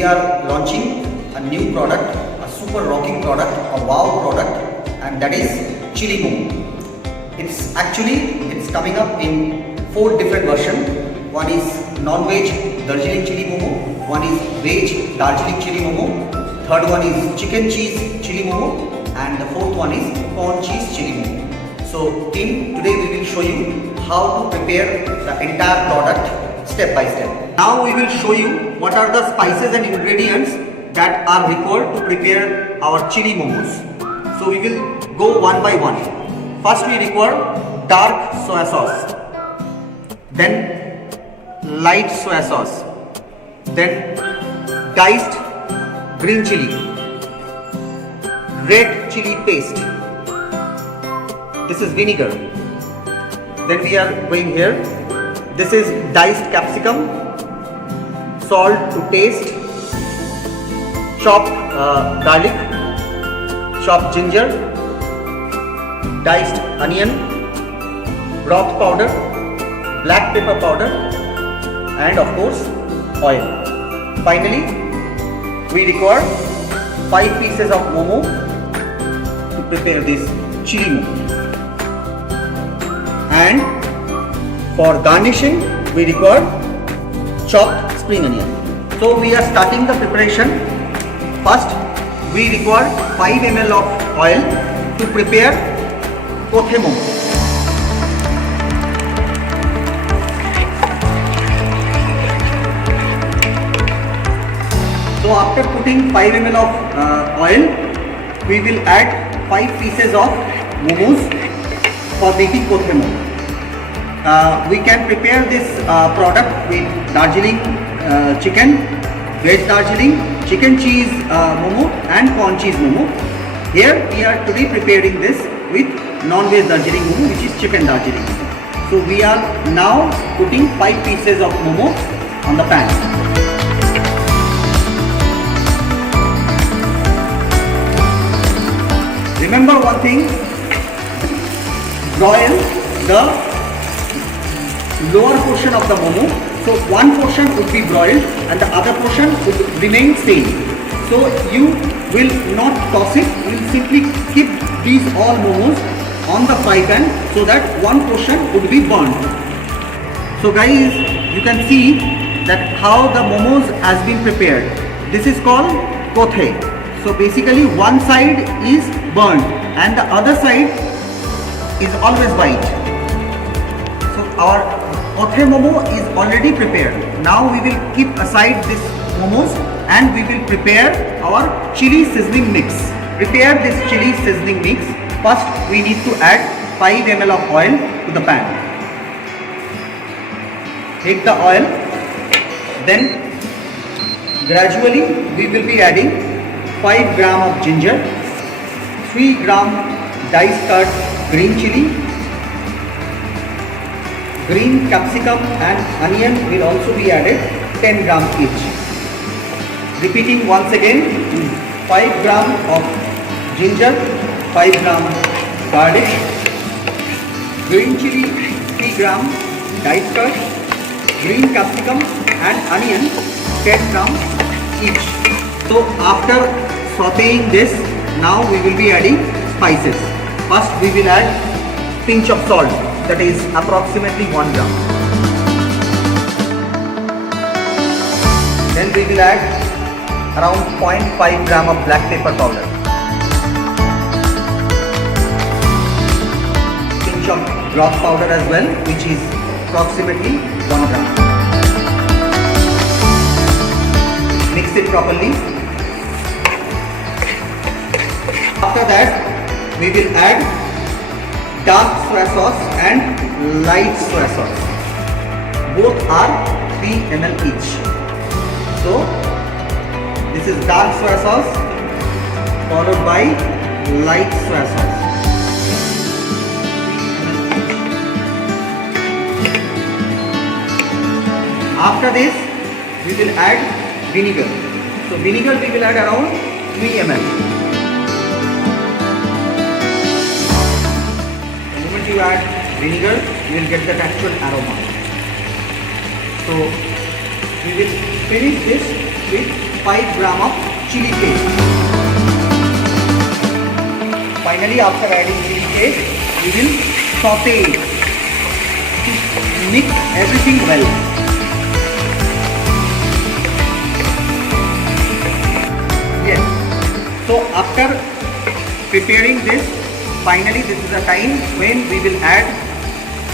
we are launching a new product, a super rocking product, a wow product, and that is chili momo. It's coming up in 4 different versions. One is non-veg Darjeeling chili momo, one is veg Darjeeling chili momo, third one is chicken cheese chili momo, and the fourth one is corn cheese chili momo. So team, today we will show you how to prepare the entire product step by step. Now we will show you what are the spices and ingredients that are required to prepare our chili momos. So we will go one by one. First we require dark soya sauce, then light soya sauce, then diced green chili, red chili paste, this is vinegar, then we are going here, this is diced capsicum, salt to taste, chopped garlic, chopped ginger, diced onion, broth powder, black pepper powder, and of course oil. Finally, we require 5 pieces of momo to prepare this chili momo. And for garnishing, we require chopped spring onion. So we are starting the preparation. First, we require 5 ml of oil to prepare kothe momo. So after putting 5 ml of oil, we will add 5 pieces of momos for making kothe momo. We can prepare this product with Darjeeling chicken, veg Darjeeling, chicken cheese momo and corn cheese momo. Here we are today preparing this with non-veg Darjeeling momo, which is chicken Darjeeling. So we are now putting 5 pieces of momo on the pan. Remember one thing, broil the lower portion of the momo. So one portion would be broiled and the other portion would remain same. So you will not toss it, you will simply keep these all momos on the fry pan so that one portion would be burned. So guys, you can see that how the momos has been prepared. This is called kothe. So basically one side is burned and the other side is always white. So our kothe momo is already prepared. Now we will keep aside this momos and we will prepare our chili seasoning mix. Prepare this chili seasoning mix. First we need to add 5 ml of oil to the pan. Take the oil, then gradually we will be adding 5 gram of ginger, 3 gram diced cut green chili, green capsicum and onion will also be added 10 gram each. Repeating once again, 5 gram of ginger, 5 gram garlic, green chili 3 gram diced cut, green capsicum and onion 10 gram each. So after sauteing this, now we will be adding spices. First we will add pinch of salt, that is approximately 1 gram. Then we will add around 0.5 gram of black pepper powder. Pinch of broth powder as well, which is approximately 1 gram. Mix it properly. After that, we will add dark soya sauce and light soya sauce. Both are 3 ml each. So this is dark soya sauce followed by light soya sauce. After this, we will add vinegar. So vinegar we will add around 3 ml. You add vinegar, you will get that actual aroma. So we will finish this with 5 gram of chili paste. Finally, after adding chili paste, we will saute it to mix everything well. Yes. So after preparing this, finally this is the time when we will add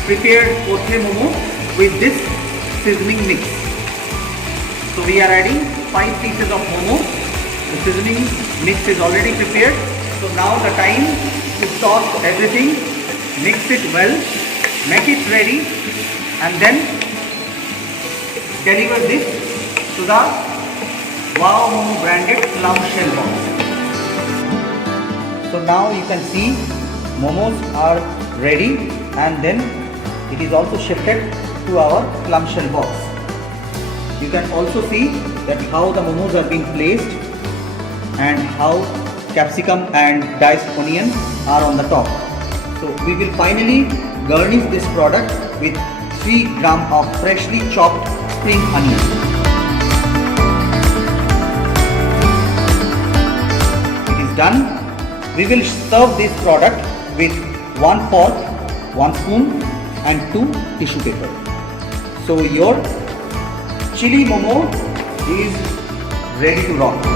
prepared othe momo with this seasoning mix. So we are adding 5 pieces of momo. The seasoning mix is already prepared. So now the time to toss everything, mix it well, make it ready, and then deliver this to the Wow Momo branded clamshell box. So now you can see momos are ready, and then it is also shifted to our clamshell box. You can also see that how the momos are being placed and how capsicum and diced onion are on the top. So we will finally garnish this product with 3 gram of freshly chopped spring onion. It is done. We will serve this product with 1 fork, 1 spoon and 2 tissue paper. So your chili momo is ready to rock.